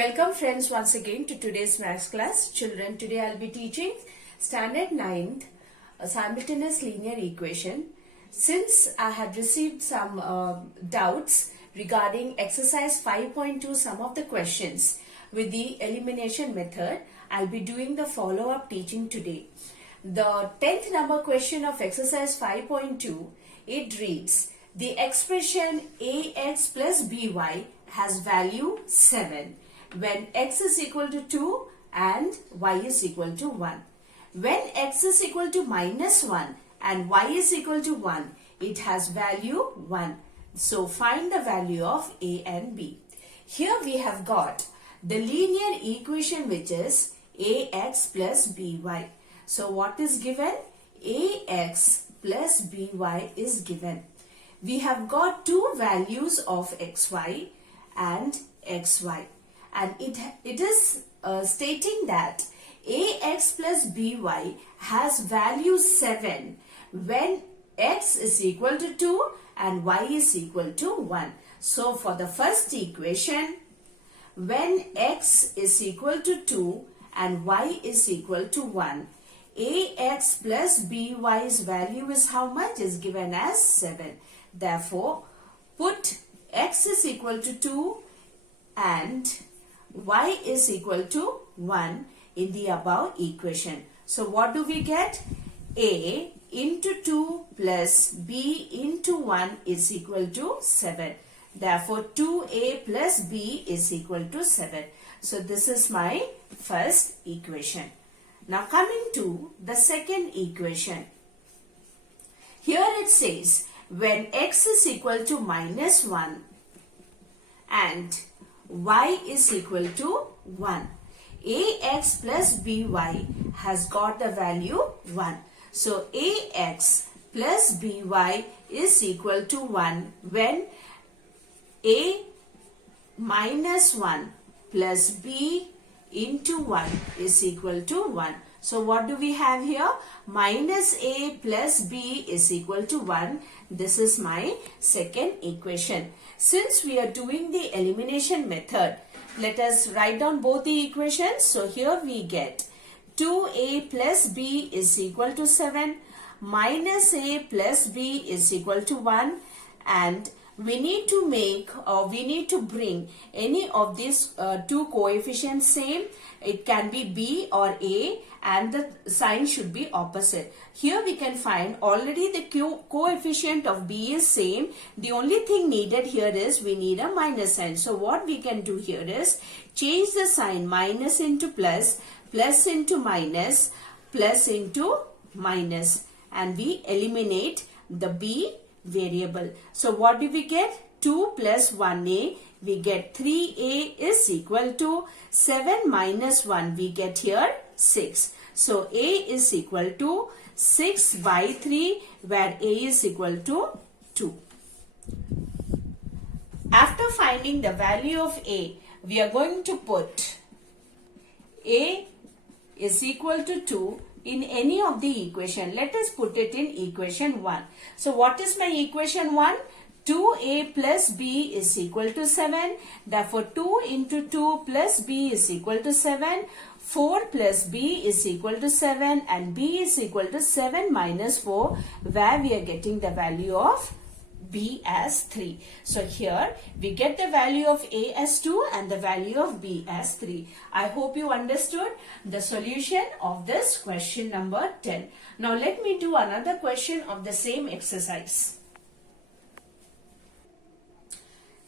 Welcome friends once again to today's maths class. Children, today I'll be teaching standard 9th simultaneous linear equation. Since I had received some doubts regarding exercise 5.2 some of the questions with the elimination method, I'll be doing the follow-up teaching today. The 10th number question of exercise 5.2, it reads, the expression ax plus by has value 7 when x is equal to 2 and y is equal to 1. When x is equal to minus 1 and y is equal to 1, it has value 1. So find the value of a and b. Here we have got the linear equation which is ax plus by. So what is given? Ax plus by is given. We have got two values of xy and xy. And it is stating that ax plus by has value 7 when x is equal to 2 and y is equal to 1. So for the first equation, when x is equal to 2 and y is equal to 1, ax plus by's value is how much? Is given as 7. Therefore, put x is equal to 2 and y is equal to 1 in the above equation. So what do we get? A into 2 plus b into 1 is equal to 7. Therefore 2a plus b is equal to 7. So this is my first equation. Now coming to the second equation. Here it says when x is equal to minus 1 and y is equal to 1. Ax plus by has got the value 1. So ax plus by is equal to 1 when a minus 1 plus b into 1 is equal to 1. So what do we have here? Minus a plus b is equal to 1. This is my second equation. Since we are doing the elimination method, let us write down both the equations. So here we get 2a plus b is equal to 7, minus a plus b is equal to 1, and we need to make or we need to bring any of these two coefficients same. It can be b or a and the sign should be opposite. Here we can find already the coefficient of b is same. The only thing needed here is we need a minus sign. So what we can do here is change the sign, minus into plus, plus into minus, plus into minus, and we eliminate the b variable. So what do we get? 2 plus 1a, we get 3a is equal to 7 minus 1, we get here 6. So a is equal to 6 by 3 where a is equal to 2. After finding the value of a, we are going to put a is equal to 2 in any of the equation. Let us put it in equation 1. So what is my equation 1? 2a plus b is equal to 7. Therefore 2 into 2 plus b is equal to 7. 4 plus b is equal to 7 and b is equal to 7 minus 4 where we are getting the value of b as 3. So here we get the value of a as 2 and the value of b as 3. I hope you understood the solution of this question number 10. Now let me do another question of the same exercise.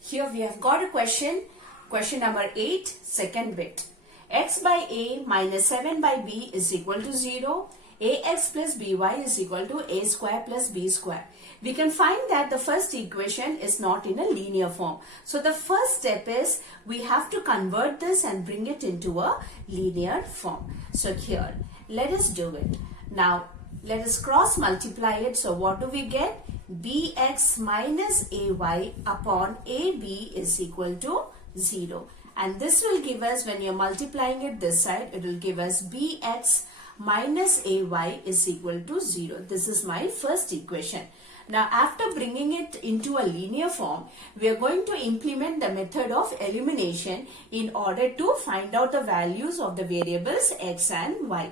Here we have got a question number 8, second bit. X by a minus 7 by b is equal to 0. Ax plus by is equal to a square plus b square. We can find that the first equation is not in a linear form. So the first step is we have to convert this and bring it into a linear form. So here, let us do it. Now, let us cross multiply it. So what do we get? Bx minus ay upon ab is equal to 0. And this will give us, when you're multiplying it this side, it will give us bx minus ay is equal to 0. This is my first equation. Now after bringing it into a linear form, we are going to implement the method of elimination in order to find out the values of the variables x and y.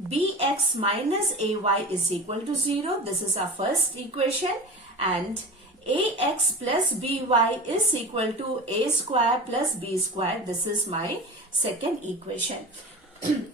Bx minus ay is equal to 0. This is our first equation, and ax plus by is equal to a square plus b square. This is my second equation.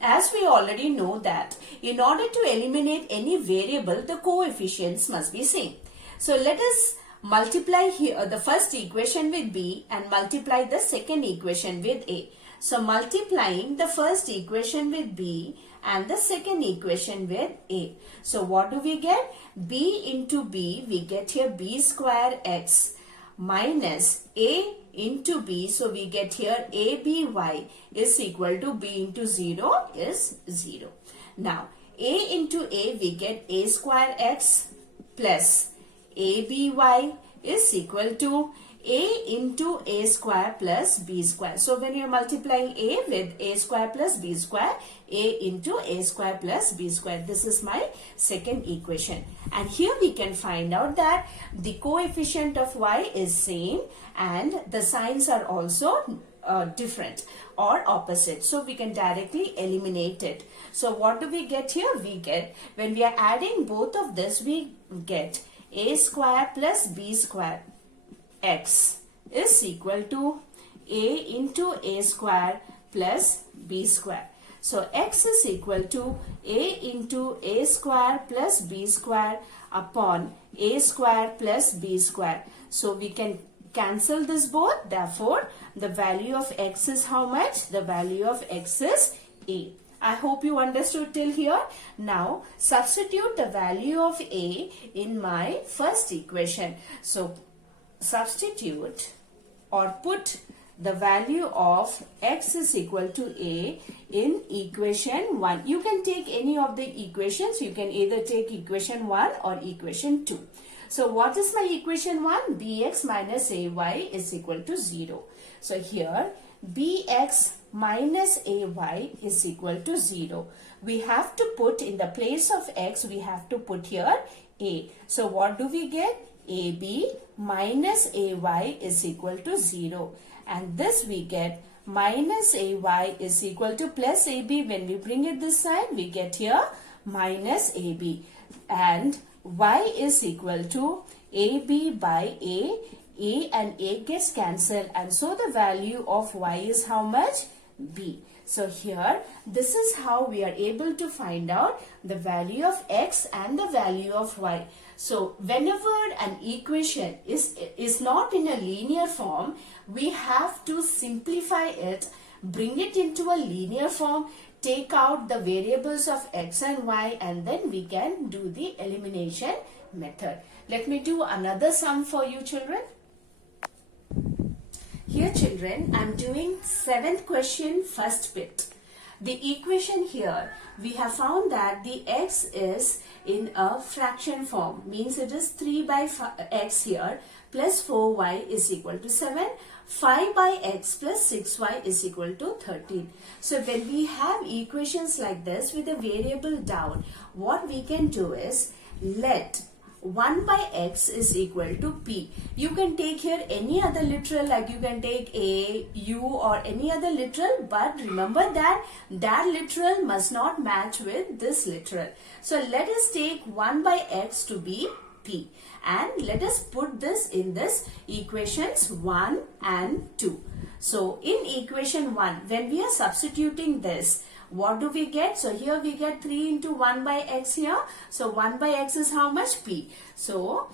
As we already know that in order to eliminate any variable, the coefficients must be same. So let us multiply here the first equation with b and multiply the second equation with a. So multiplying the first equation with b and the second equation with a. So what do we get? B into b, we get here b square x minus a into b. So we get here aby is equal to b into 0 is 0. Now a into a, we get a square x plus aby is equal to a into a square plus b square. So when you are multiplying a with a square plus b square, a into a square plus b square. This is my second equation. And here we can find out that the coefficient of y is same and the signs are also different or opposite. So we can directly eliminate it. So what do we get here? We get, when we are adding both of this, we get a square plus b square x is equal to a into a square plus b square. So x is equal to a into a square plus b square upon a square plus b square. So we can cancel this both. Therefore, the value of x is how much? The value of x is a. I hope you understood till here. Now, substitute the value of a in my first equation. So, substitute or put the value of x is equal to a in equation 1. You can take any of the equations. You can either take equation 1 or equation 2. So what is my equation 1? Bx minus ay is equal to 0. So here bx minus ay is equal to 0. We have to put in the place of x, we have to put here a. So what do we get? ab minus ay is equal to 0. And this we get minus ay is equal to plus ab. When we bring it this side, we get here minus ab. And y is equal to ab by a and a gets cancelled. And so the value of y is how much? B. So here, this is how we are able to find out the value of x and the value of y. So whenever an equation is not in a linear form, we have to simplify it, bring it into a linear form, take out the variables of x and y, and then we can do the elimination method. Let me do another sum for you children. Here children, I am doing 7th question first bit. The equation here, we have found that the x is in a fraction form, means it is 3 by x here plus 4y is equal to 7. 5 by x plus 6y is equal to 13. So when we have equations like this with a variable down, what we can do is let 1 by x is equal to p. You can take here any other literal, like you can take a, u or any other literal, but remember that that literal must not match with this literal. So let us take 1 by x to be p and let us put this in this equations 1 and 2. So in equation 1, when we are substituting this, what do we get? So here we get 3 into 1 by x here. So 1 by x is how much? P. So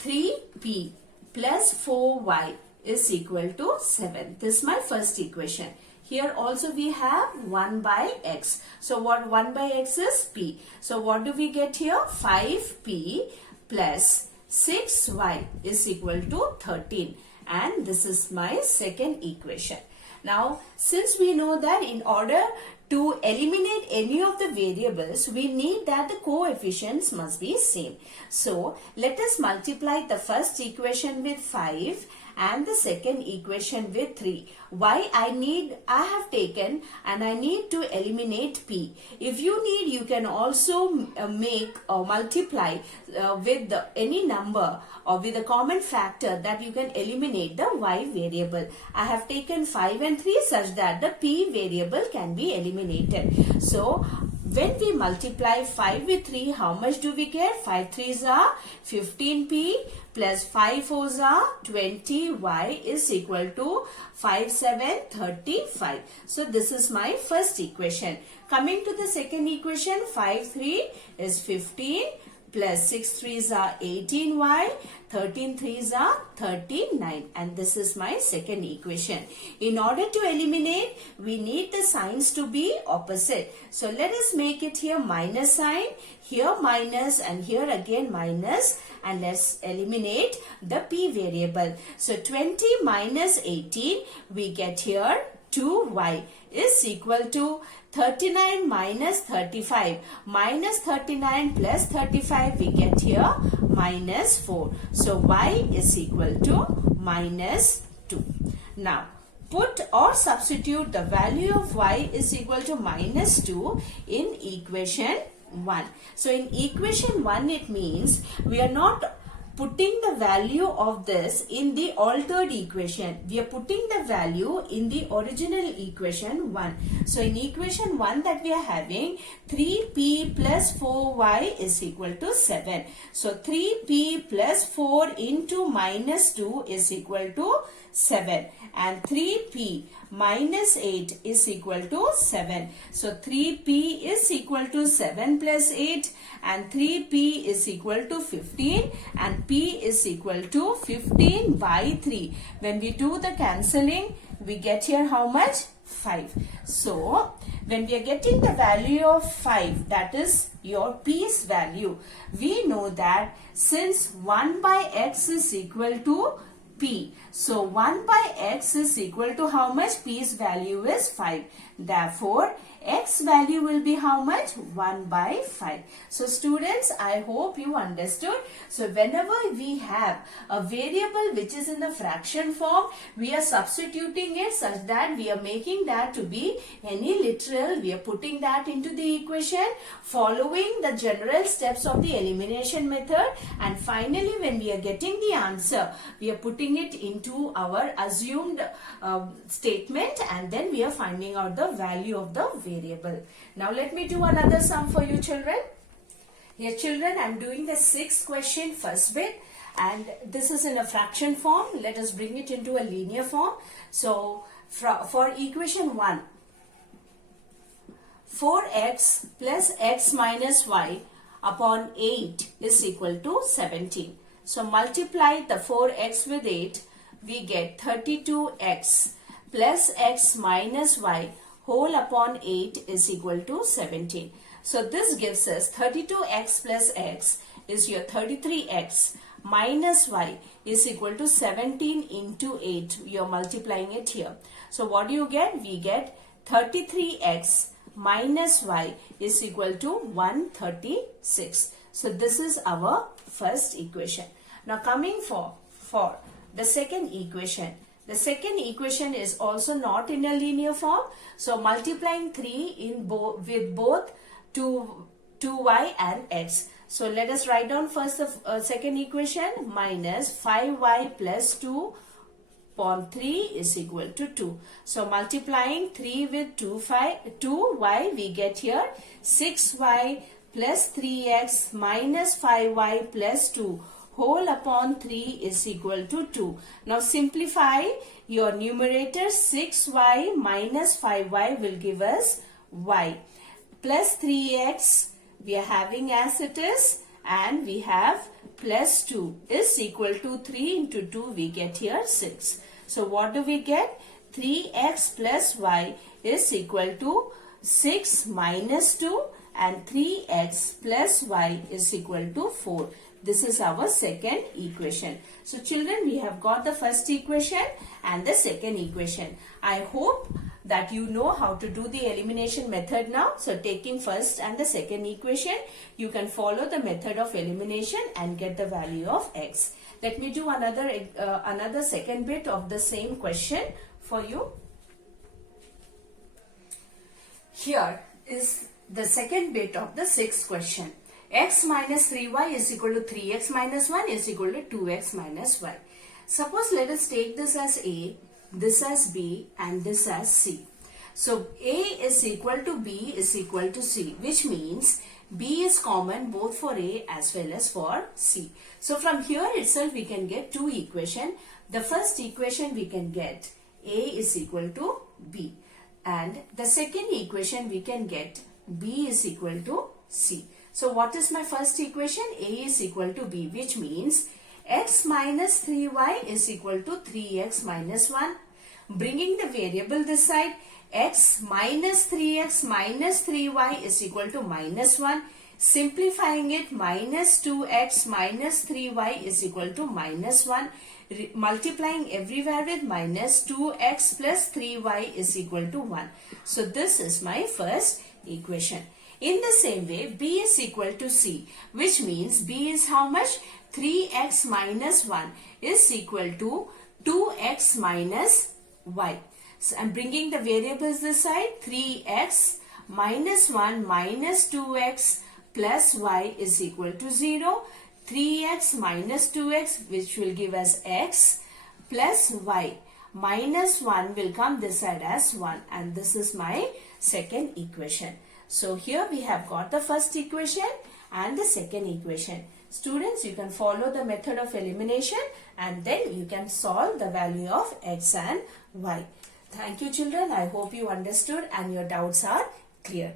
3p plus 4y is equal to 7. This is my first equation. Here also we have 1 by x. So what 1 by x is? P. So what do we get here? 5p plus 6y is equal to 13. And this is my second equation. Now, since we know that in order to eliminate any of the variables, we need that the coefficients must be same. So, let us multiply the first equation with 5 and the second equation with 3. Why I have taken and I need to eliminate p. If you need, you can also make or multiply with any number or with a common factor that you can eliminate the y variable. I have taken 5 and 3 such that the p variable can be eliminated. So when we multiply 5 with 3, how much do we get? 5 3s are 15p plus 5 4s are 20y is equal to 5 7 35. So this is my first equation. Coming to the second equation, 5 3 is 15 plus 6 3s are 18y, 13 3s are 39, and this is my second equation. In order to eliminate, we need the signs to be opposite. So let us make it here minus sign, here minus, and here again minus, and let's eliminate the p variable. So 20 minus 18, we get here 2y is equal to 39 minus 35. Minus 39 plus 35, we get here minus 4. So y is equal to minus 2. Now put or substitute the value of y is equal to minus 2 in equation 1. So in equation 1, it means we are not putting the value of this in the altered equation. We are putting the value in the original equation 1. So in equation 1 that we are having, 3p plus 4y is equal to 7. So 3p plus 4 into minus 2 is equal to 7, and 3p minus 8 is equal to 7. So 3p is equal to 7 plus 8, and 3p is equal to 15, and p is equal to 15 by 3. When we do the cancelling, we get here how much? 5. So when we are getting the value of 5, that is your p's value, we know that since 1 by x is equal to p, so 1 by x is equal to how much? P's value is 5. Therefore, x value will be how much? 1 by 5. So students, I hope you understood. So whenever we have a variable which is in the fraction form, we are substituting it such that we are making that to be any literal. We are putting that into the equation, following the general steps of the elimination method, and finally when we are getting the answer, we are putting it into our assumed statement, and then we are finding out the value of the variable. Now let me do another sum for you children. Here children, I am doing the sixth question, first bit, and this is in a fraction form. Let us bring it into a linear form. So for equation 1, 4x plus x minus y upon 8 is equal to 17. So multiply the 4x with 8, we get 32x plus x minus y whole upon 8 is equal to 17. So this gives us 32x plus x is your 33x minus y is equal to 17 into 8. You are multiplying it here. So what do you get? We get 33x minus y is equal to 136. So this is our first equation. Now coming for the second equation. The second equation is also not in a linear form. So multiplying 3 with both 2y and x. So let us write down first the second equation, minus 5y plus 2 upon 3 is equal to 2. So multiplying 3 with 2y, we get here 6y plus 3x minus 5y plus 2 whole upon 3 is equal to 2. Now simplify your numerator. 6y minus 5y will give us y. Plus 3x we are having as it is, and we have plus 2 is equal to 3 into 2, we get here 6. So what do we get? 3x plus y is equal to 6 minus 2, and 3x plus y is equal to 4. This is our second equation. So children, we have got the first equation and the second equation. I hope that you know how to do the elimination method now. So taking first and the second equation, you can follow the method of elimination and get the value of x. Let me do another second bit of the same question for you. Here is the second bit of the sixth question. X minus 3y is equal to 3x minus 1 is equal to 2x minus y. Suppose let us take this as A, this as B and this as C. So A is equal to B is equal to C, which means B is common both for A as well as for C. So from here itself we can get two equations. The first equation we can get A is equal to B, and the second equation we can get B is equal to C. So what is my first equation? A is equal to B, which means x minus 3y is equal to 3x minus 1. Bringing the variable this side, x minus 3x minus 3y is equal to minus 1. Simplifying it, minus 2x minus 3y is equal to minus 1. Multiplying everywhere with minus 2x plus 3y is equal to 1. So this is my first equation. In the same way, B is equal to C, which means B is how much? 3x minus 1 is equal to 2x minus y. So I'm bringing the variables this side. 3x minus 1 minus 2x plus y is equal to 0. 3x minus 2x, which will give us x, plus y. Minus 1 will come this side as 1, and this is my second equation. So here we have got the first equation and the second equation. Students, you can follow the method of elimination and then you can solve the value of x and y. Thank you children. I hope you understood and your doubts are clear.